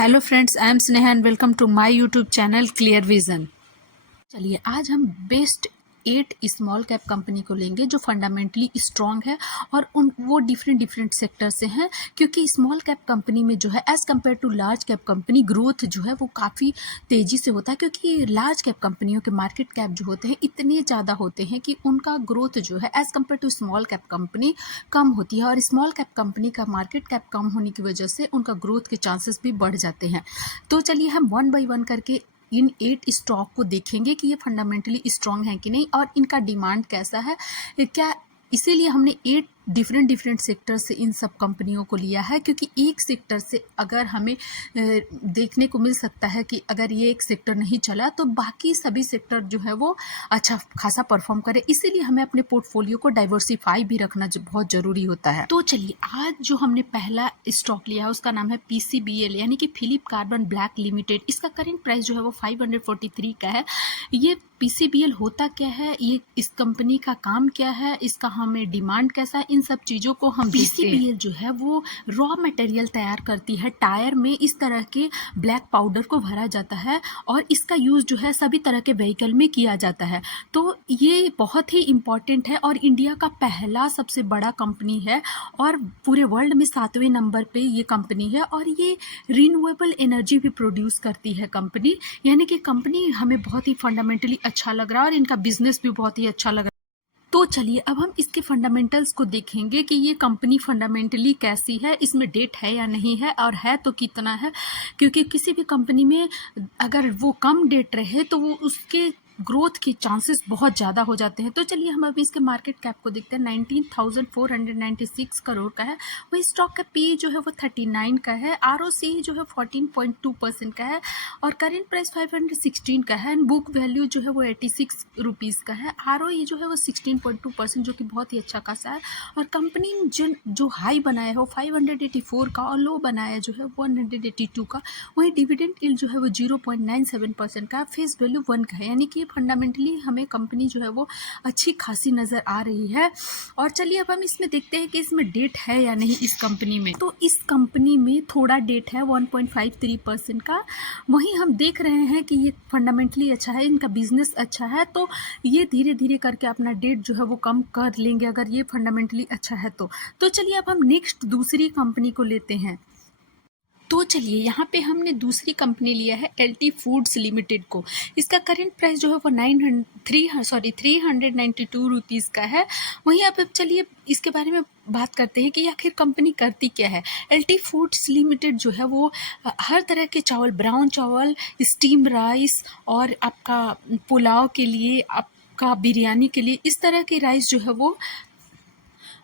Hello friends, I am Sneha and welcome to my YouTube channel clear vision. चलिए आज हम best 8 small cap company को लेंगे जो फंडामेंटली स्ट्रॉन्ग है और वो डिफरेंट सेक्टर से हैं, क्योंकि स्मॉल कैप कंपनी में जो है as compare to large cap company growth जो है वो काफ़ी तेज़ी से होता है, क्योंकि लार्ज कैप कंपनियों के मार्केट कैप जो होते हैं इतने ज़्यादा होते हैं कि उनका ग्रोथ जो है as compare to small cap company कम होती है, और स्मॉल कैप कंपनी का मार्केट कैप कम होने की वजह से उनका ग्रोथ के चांसेस भी बढ़ जाते हैं। तो चलिए हम वन बाई वन करके इन 8 स्टॉक को देखेंगे कि ये फंडामेंटली स्ट्रॉन्ग है कि नहीं और इनका डिमांड कैसा है क्या। इसीलिए हमने 8 डिफरेंट सेक्टर से इन सब कंपनियों को लिया है, क्योंकि एक सेक्टर से अगर हमें देखने को मिल सकता है कि अगर ये एक सेक्टर नहीं चला तो बाकी सभी सेक्टर जो है वो अच्छा खासा परफॉर्म करे। इसीलिए हमें अपने पोर्टफोलियो को डाइवर्सिफाई भी रखना बहुत ज़रूरी होता है। तो चलिए आज जो हमने पहला स्टॉक लिया है उसका नाम है PCBL यानी कि फिलिप कार्बन ब्लैक लिमिटेड। इसका करेंट प्राइस जो है वो 543 का है। ये PCBL होता क्या है, ये इस कंपनी का काम क्या है, इसका हमें डिमांड कैसा है, इन सब चीज़ों को हम PCBL जो है वो रॉ मटेरियल तैयार करती है। टायर में इस तरह के ब्लैक पाउडर को भरा जाता है और इसका यूज़ जो है सभी तरह के व्हीकल में किया जाता है। तो ये बहुत ही इम्पॉर्टेंट है और इंडिया का पहला सबसे बड़ा कंपनी है और पूरे वर्ल्ड में 7वें नंबर पे ये कंपनी है, और ये रिन्यूएबल एनर्जी भी प्रोड्यूस करती है कंपनी। यानी कि कंपनी हमें बहुत ही फंडामेंटली अच्छा लग रहा है और इनका बिजनेस भी बहुत ही अच्छा लग रहा है। तो चलिए अब हम इसके फंडामेंटल्स को देखेंगे कि ये कंपनी फंडामेंटली कैसी है, इसमें डेट है या नहीं है, और है तो कितना है, क्योंकि किसी भी कंपनी में अगर वो कम डेट रहे तो वो उसके ग्रोथ के चांसेस बहुत ज़्यादा हो जाते हैं। तो चलिए हम अभी इसके मार्केट कैप को देखते हैं। 19,496 करोड़ का है। वही स्टॉक का पी जो है वो 39 का है। ROC जो है 14.2% का है और करेंट प्राइस 516 का है। एंड बुक वैल्यू जो है वो 86 रुपीज़ का है। ROE जो है वो 16.2% जो कि बहुत ही अच्छा खासा है। और कंपनी जो हाई बनाया है वो 584 का और लो बनाया जो है 182 का। वही डिविडेंड यील्ड जो है वो 0.97% का। फेस वैल्यू 1 का है, यानी कि फंडामेंटली हमें कंपनी जो है वो अच्छी खासी नज़र आ रही है। और चलिए अब हम इसमें देखते हैं कि इसमें डेट है या नहीं इस कंपनी में। तो इस कंपनी में थोड़ा डेट है 1.53% का। वहीं हम देख रहे हैं कि ये फंडामेंटली अच्छा है, इनका बिजनेस अच्छा है, तो ये धीरे धीरे करके अपना डेट जो है वो कम कर लेंगे अगर ये फंडामेंटली अच्छा है तो चलिए अब हम नेक्स्ट दूसरी कंपनी को लेते हैं। तो चलिए यहाँ पे हमने दूसरी कंपनी लिया है LT फूड्स लिमिटेड को। इसका करेंट प्राइस जो है वो 392 रुपीज़ का है। वहीं अब चलिए इसके बारे में बात करते हैं कि आखिर कंपनी करती क्या है। LT फूड्स लिमिटेड जो है वो हर तरह के चावल, ब्राउन चावल, स्टीम राइस और आपका पुलाव के लिए, आपका बिरयानी के लिए, इस तरह के राइस जो है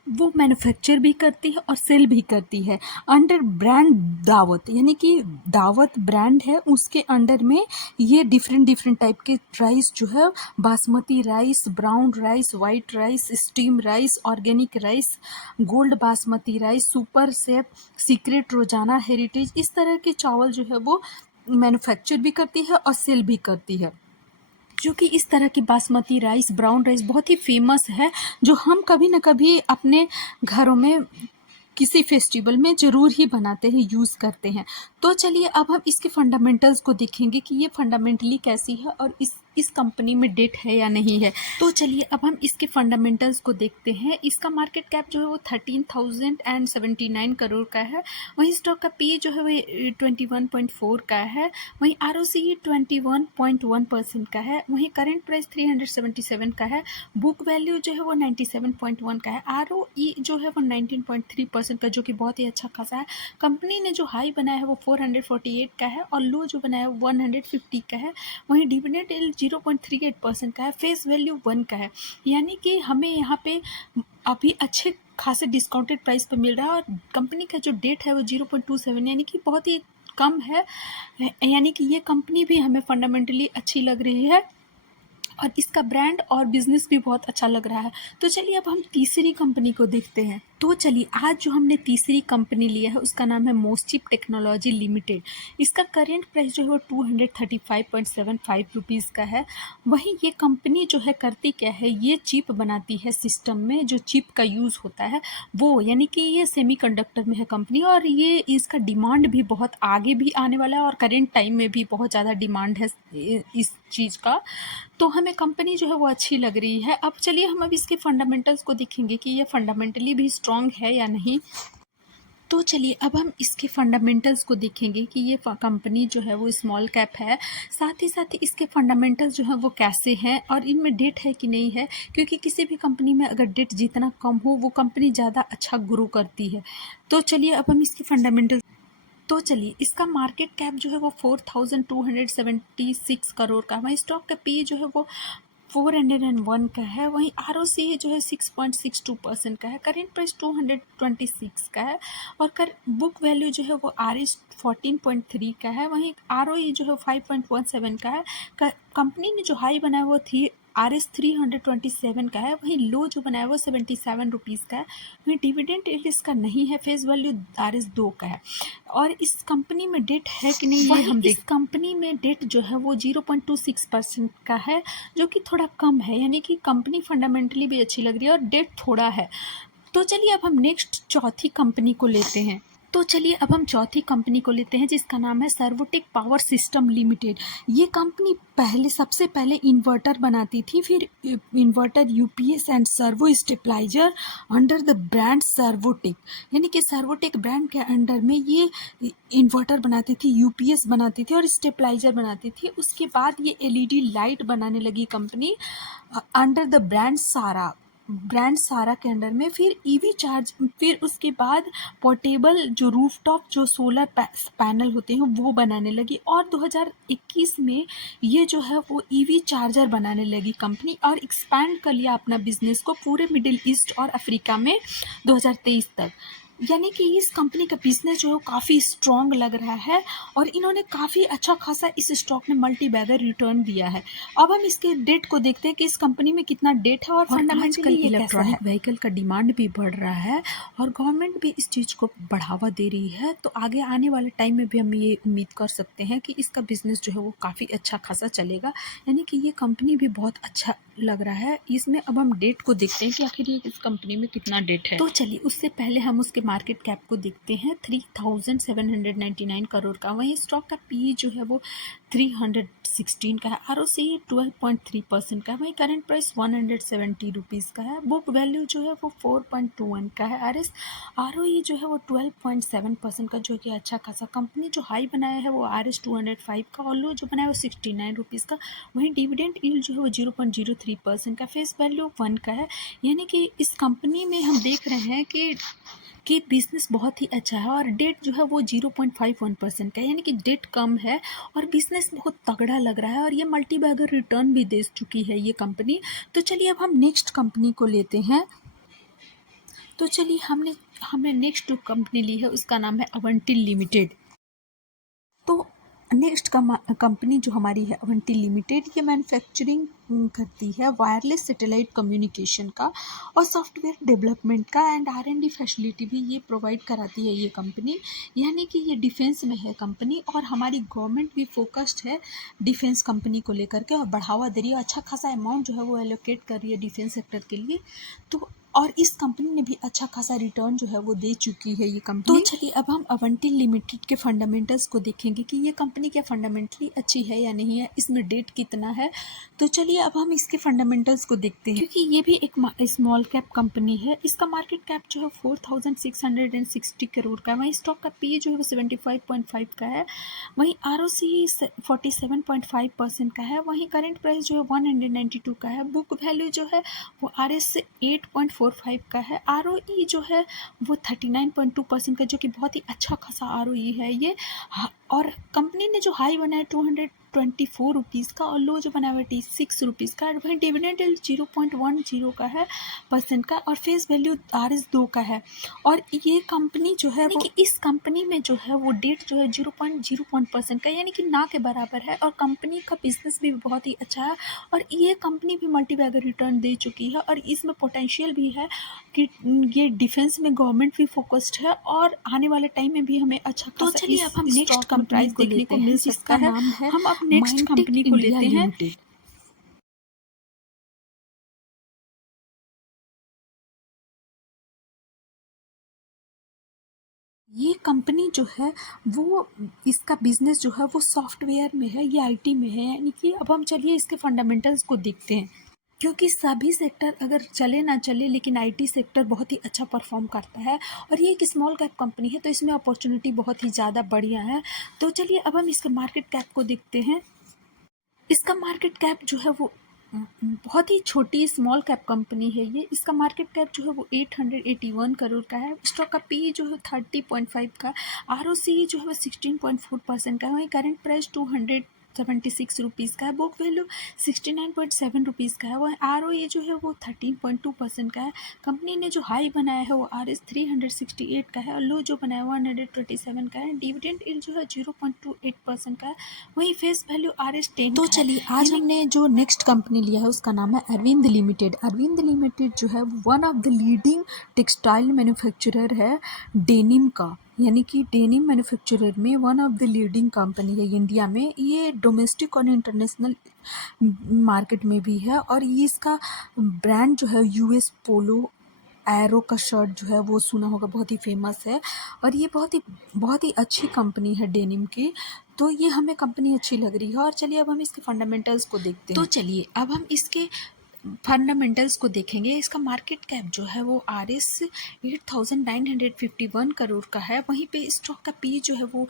वो मैन्युफैक्चर भी करती है और सेल भी करती है अंडर ब्रांड दावत, यानी कि दावत ब्रांड है उसके अंडर में ये डिफरेंट टाइप के राइस जो है, basmati rice, brown rice, white rice, steam rice, organic rice, gold basmati rice, super safe, secret, रोजाना, हेरिटेज, इस तरह के चावल जो है वो मैन्युफैक्चर भी करती है और सेल भी करती है। जो कि इस तरह की बासमती राइस, ब्राउन राइस बहुत ही फेमस है, जो हम कभी ना कभी अपने घरों में किसी फेस्टिवल में ज़रूर ही बनाते हैं, यूज़ करते हैं। तो चलिए अब हम इसके फंडामेंटल्स को देखेंगे कि ये फंडामेंटली कैसी है और इस कंपनी में डेट है या नहीं है। तो चलिए अब हम इसके फंडामेंटल्स को देखते हैं। इसका मार्केट कैप जो है वो 13,079 करोड़ का है। वहीं स्टॉक का पी जो है वो 21.4 का है। वहीं ROC 21.1% का है। वहीं करेंट प्राइस 377 का है। बुक वैल्यू जो है वो 97.1 का है। ROE जो है वो 19.3% का, जो कि बहुत ही अच्छा खासा है। कंपनी ने जो हाई बनाया है वो 448 का है और लो जो बनाया है 150 का है। वहीं डिविडेंड यील्ड 0.38% का है। फेस वैल्यू 1 का है, यानी कि हमें यहाँ पे अभी अच्छे खासे डिस्काउंटेड प्राइस पे मिल रहा है। और कंपनी का जो डेट है वो 0.27 यानी कि बहुत ही कम है, यानी कि ये कंपनी भी हमें फंडामेंटली अच्छी लग रही है। और इसका ब्रांड और बिजनेस भी बहुत अच्छा लग रहा है। तो चलिए अब हम तीसरी कंपनी को देखते हैं। तो चलिए आज जो हमने तीसरी कंपनी लिया है उसका नाम है मोस्टचिप टेक्नोलॉजी लिमिटेड। इसका करेंट प्राइस जो है वो 235.75 रुपीज़ का है। वहीं ये कंपनी जो है करती क्या है, ये चिप बनाती है सिस्टम में, जो चिप का यूज़ होता है वो, यानी कि ये सेमीकंडक्टर में है कंपनी, और ये इसका डिमांड भी बहुत आगे भी आने वाला है और करेंट टाइम में भी बहुत ज़्यादा डिमांड है इस चीज़ का। तो हमें कंपनी जो है वो अच्छी लग रही है। अब चलिए हम अब इसके फंडामेंटल्स को देखेंगे कि ये फंडामेंटली भी स्ट्रॉन्ग है या नहीं। तो चलिए अब हम इसके फंडामेंटल्स को देखेंगे कि ये कंपनी जो है वो स्मॉल कैप है, साथ ही इसके फंडामेंटल्स जो हैं वो कैसे हैं और इनमें डेट है कि नहीं है, क्योंकि किसी भी कंपनी में अगर डेट जितना कम हो वो कंपनी ज़्यादा अच्छा ग्रो करती है। तो चलिए अब हम इसके फंडामेंटल्स। तो चलिए इसका मार्केट कैप जो है वो 4276 करोड़ का, वहीं स्टॉक का पी जो है वो 401 का है, वहीं आर जो है 6.62% का है, करेंट प्राइस 226 का है, और कर बुक वैल्यू जो है वो आर एस 14.3 का है, वहीं आर जो है 5.17 का है। कंपनी ने जो हाई बनाया वो थी आर एस 327 का है, वहीं लो जो बनाया वो 77 रुपीज़ का है। वहीं डिविडेंड यील्ड इसका नहीं है, फेस वैल्यू आर एस 2 का है। और इस कंपनी में डेट है कि नहीं ये हम देख। कंपनी में डेट जो है वो 0.26% का है, जो कि थोड़ा कम है, यानी कि कंपनी फंडामेंटली भी अच्छी लग रही है और डेट थोड़ा है। तो चलिए अब हम नेक्स्ट चौथी कंपनी को लेते हैं। तो चलिए अब हम चौथी कंपनी को लेते हैं जिसका नाम है सर्वोटेक पावर सिस्टम लिमिटेड। ये कंपनी सबसे पहले इन्वर्टर बनाती थी, फिर inverter, UPS and servo stabiliser under the brand Servotech, यानी कि सर्वोटेक ब्रांड के अंडर में ये इन्वर्टर बनाती थी, यूपीएस बनाती थी और स्टेबलाइजर बनाती थी। उसके बाद ये एलईडी लाइट बनाने लगी कंपनी अंडर द ब्रांड सारा के अंडर में। फिर ईवी चार्ज, फिर उसके बाद पोर्टेबल जो रूफटॉप जो सोलर पैनल होते हैं वो बनाने लगी, और 2021 में ये जो है वो ईवी चार्जर बनाने लगी कंपनी, और एक्सपैंड कर लिया अपना बिजनेस को पूरे मिडिल ईस्ट और अफ्रीका में 2023 तक। यानी कि इस कंपनी का बिजनेस जो है काफ़ी स्ट्रॉन्ग लग रहा है, और इन्होंने काफ़ी अच्छा खासा इस स्टॉक ने मल्टी बैगर रिटर्न दिया है। अब हम इसके डेट को देखते हैं कि इस कंपनी में कितना डेट है, और फंडामेंटली ये इलेक्ट्रॉनिक व्हीकल का डिमांड भी बढ़ रहा है और गवर्नमेंट भी इस चीज़ को बढ़ावा दे रही है। तो आगे आने वाले टाइम में भी हम ये उम्मीद कर सकते हैं कि इसका बिजनेस जो है वो काफ़ी अच्छा खासा चलेगा, यानी कि ये कंपनी भी बहुत अच्छा लग रहा है। इसमें अब हम डेट को देखते हैं कि आखिर ये इस कंपनी में कितना डेट है। तो चलिए उससे पहले हम उसके मार्केट कैप को देखते हैं, 3799 करोड़ का, वहीं स्टॉक का पी जो है वो 316 का है, आर 12.3% का है, वहीं करंट प्राइस 170 रुपीज़ का है, बुक वैल्यू जो है वो 4.21 का है, आर जो है वो 12.7% का, जो कि अच्छा खासा। कंपनी जो हाई बनाया है वो आर 205 का, और लो जो बनाया वो 69 रुपीज़ का, वहीं डिविडेंड यील्ड जो है वो 0.03% का, फेस वैल्यू 1 का है। यानी कि इस कंपनी में हम देख रहे हैं कि बिज़नेस बहुत ही अच्छा है, और डेट जो है वो 0.51% का है, यानी कि डेट कम है और बिज़नेस बहुत तगड़ा लग रहा है, और ये मल्टी बैगर रिटर्न भी दे चुकी है ये कंपनी। तो चलिए अब हम नेक्स्ट कंपनी को लेते हैं। तो चलिए हमने नेक्स्ट जो कंपनी ली है उसका नाम है अवंटी लिमिटेड। तो नेक्स्ट कंपनी जो हमारी है अवंती लिमिटेड, ये मैन्युफैक्चरिंग करती है वायरलेस सैटेलाइट कम्युनिकेशन का और सॉफ्टवेयर डेवलपमेंट का, एंड R&D फैसिलिटी भी ये प्रोवाइड कराती है ये कंपनी। यानी कि ये डिफेंस में है कंपनी, और हमारी गवर्नमेंट भी फोकस्ड है डिफेंस कंपनी को लेकर के, और बढ़ावा दे रही है, अच्छा खासा अमाउंट जो है वो एलोकेट कर रही है डिफेंस सेक्टर के लिए। तो और इस कंपनी ने भी अच्छा खासा रिटर्न जो है वो दे चुकी है ये कंपनी। तो चलिए अब हम अवंती लिमिटेड के फंडामेंटल्स को देखेंगे कि ये कंपनी क्या फंडामेंटली अच्छी है या नहीं है, इसमें डेट कितना है। तो चलिए अब हम इसके फंडामेंटल्स को देखते हैं, क्योंकि ये भी एक स्मॉल कैप कंपनी है। इसका मार्केट कैप जो है 4660 करोड़ का है, वहीं स्टॉक का पी जो है वो 75.5 का है, वहीं आर 47.5% का है, वहीं करेंट प्राइस जो है 192 का है, बुक वैल्यू जो है वो आर एस 8.45 का है, आर जो है वो 39.2% का, जो कि बहुत ही अच्छा खासा आर है ये। और कंपनी ने जो हाई बनाया 24 रुपीज़ का और लो जो बना हुआ है 6 रुपीज़ का। वहीं डिविडेंड यील्ड 0.10 का है परसेंट का और फेस वैल्यू RS 2 का है। और ये कंपनी जो है वो, इस कंपनी में जो है वो डेट जो है 0.01% का, यानी कि ना के बराबर है। और कंपनी का बिजनेस भी बहुत ही अच्छा है और ये कंपनी भी मल्टीबैगर रिटर्न दे चुकी है और इसमें पोटेंशियल भी है कि ये डिफेंस में गवर्नमेंट भी फोकस्ड है और आने वाले टाइम में भी हमें अच्छा तो खासा चलिए अब हम नेक्स्ट कंपनी देखने को मिल सकता है। नाम है हम अब नेक्स्ट माइंडटेक कंपनी को इंडिया लेते हैं। लिमिटेड। ये कंपनी जो है वो, इसका बिजनेस जो है वो सॉफ्टवेयर में है, ये आईटी में है। यानी कि अब हम चलिए इसके फंडामेंटल्स को देखते हैं, क्योंकि सभी सेक्टर अगर चले ना चले लेकिन आईटी सेक्टर बहुत ही अच्छा परफॉर्म करता है और ये एक स्मॉल कैप कंपनी है तो इसमें अपॉर्चुनिटी बहुत ही ज़्यादा बढ़िया है। तो चलिए अब हम इसके मार्केट कैप को देखते हैं। इसका मार्केट कैप जो है वो बहुत ही छोटी स्मॉल कैप कंपनी है ये। इसका मार्केट कैप जो है वो 881 करोड़ का है। स्टॉक का पी जो है 30.5 का। ROCE जो है वो 16.4% का है। वहीं करंट प्राइस 276 रुपीज़ का है। बुक वैल्यू 69.7 रुपीज़ का है। वहीं ROE जो है वो 13.2% का है। कंपनी ने जो हाई बनाया है वो RS 368 का है और लो जो बनाया है 127 का है। डिविडेंड यील्ड जो है 0.28% का है। वहीं फेस वैल्यू RS 10 तो का है। चलिए आज हमने जो नेक्स्ट कंपनी लिया है उसका नाम है अरविंद लिमिटेड। अरविंद लिमिटेड जो है one of the leading textile manufacturer है डेनिम का, यानी कि डेनिम मैन्युफैक्चरर में one of the leading company है इंडिया में। ये डोमेस्टिक और इंटरनेशनल मार्केट में भी है और ये इसका ब्रांड जो है US पोलो एरो का शर्ट जो है वो सुना होगा, बहुत ही फेमस है और ये बहुत ही अच्छी कंपनी है डेनिम की। तो ये हमें कंपनी अच्छी लग रही है। और चलिए अब हम इसके फंडामेंटल्स को देखते हैं। तो चलिए अब हम इसके फंडामेंटल्स को देखेंगे। इसका मार्केट कैप जो है वो RS 8,951 करोड़ का है। वहीं पे स्टॉक का पी जो है वो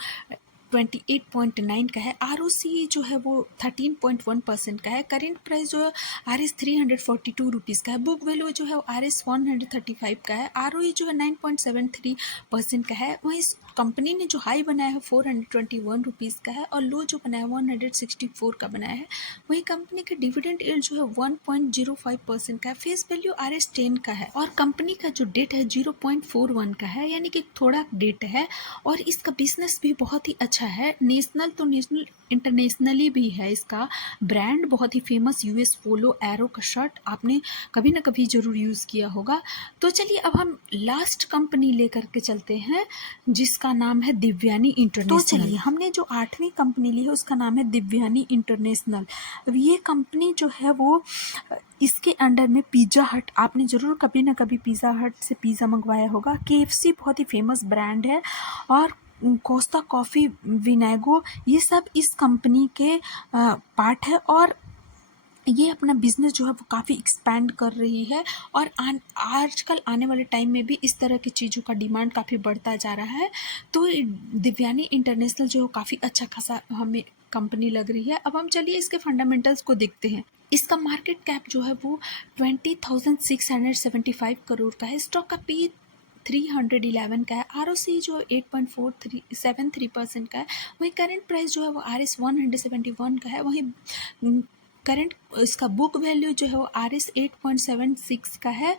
28.9 का है। ROCE जो है वो 13.1% का है। करेंट प्राइस जो है RS 342 रुपीज़ का है। बुक वैल्यू जो है RS 135 का है। ROE जो है 9.73% का है। वहीं इस कंपनी ने जो हाई बनाया है 421 रुपीज़ का है और लो जो बनाया है 164 का बनाया है। वहीं कंपनी का डिविडेंड यील्ड जो है 1.05% का है। फेस वैल्यू RS 10 का है और कंपनी का जो डेट है 0.41 का है, यानी कि थोड़ा डेट है। और इसका बिजनेस भी बहुत ही अच्छा है। नेशनल तो नेशनल, इंटरनेशनली भी है। इसका ब्रांड बहुत ही फेमस US पोलो एरो का शर्ट आपने कभी ना कभी ज़रूर यूज़ किया होगा। तो चलिए अब हम लास्ट कंपनी लेकर के चलते हैं जिसका नाम है दिव्यानी इंटरनेशनल। तो चलिए हमने जो 8वीं कंपनी ली है उसका नाम है दिव्यानी इंटरनेशनल। ये कंपनी जो है वो, इसके अंडर में पिज़्ज़ा हट, आपने ज़रूर कभी ना कभी पिज़्ज़ा हट से पिज़्ज़ा मंगवाया होगा। KFC बहुत ही फेमस ब्रांड है और कोस्टा कॉफ़ी, विनेगो, ये सब इस कंपनी के पार्ट है और ये अपना बिजनेस जो है वो काफ़ी एक्सपैंड कर रही है। और आजकल आने वाले टाइम में भी इस तरह की चीज़ों का डिमांड काफ़ी बढ़ता जा रहा है। तो दिव्यानी इंटरनेशनल जो है काफ़ी अच्छा खासा हमें कंपनी लग रही है। अब हम चलिए इसके फंडामेंटल्स को देखते हैं। इसका मार्केट कैप जो है वो 20,675 करोड़ का है। स्टॉक का पी 311 का है। ROCE जो 8.73% का है। वहीं करंट प्राइस जो है वो RS 171 का है। वहीं करंट इसका बुक वैल्यू जो है वो RS 8.76 का है।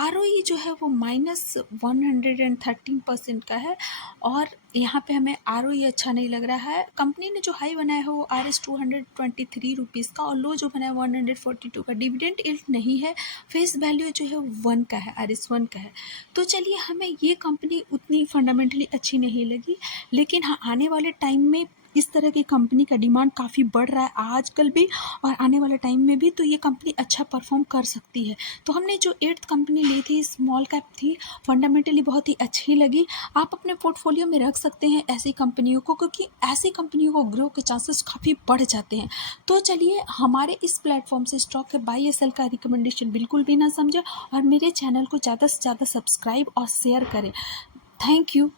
ROE जो है वो -113% का है और यहाँ पे हमें ROE अच्छा नहीं लग रहा है। कंपनी ने जो हाई बनाया है वो RS 223 रुपीज़ का और लो जो बनाया है 142 का। डिविडेंड यील्ड नहीं है। फेस वैल्यू जो है 1 का है, RS 1 का है। तो चलिए हमें ये कंपनी उतनी फंडामेंटली अच्छी नहीं लगी, लेकिन हाँ आने वाले टाइम में इस तरह की कंपनी का डिमांड काफ़ी बढ़ रहा है आजकल भी और आने वाले टाइम में भी। तो ये कंपनी अच्छा परफॉर्म कर सकती है। तो हमने जो 8th कंपनी ली थी स्मॉल कैप थी, फंडामेंटली बहुत ही अच्छी लगी। आप अपने पोर्टफोलियो में रख सकते हैं ऐसी कंपनियों को, क्योंकि ऐसी कंपनियों को ग्रो के चांसेस काफ़ी बढ़ जाते हैं। तो चलिए हमारे इस प्लेटफॉर्म से स्टॉक है बाई SL का रिकमेंडेशन बिल्कुल भी ना समझे और मेरे चैनल को ज़्यादा से ज़्यादा सब्सक्राइब और शेयर करें। Thank you.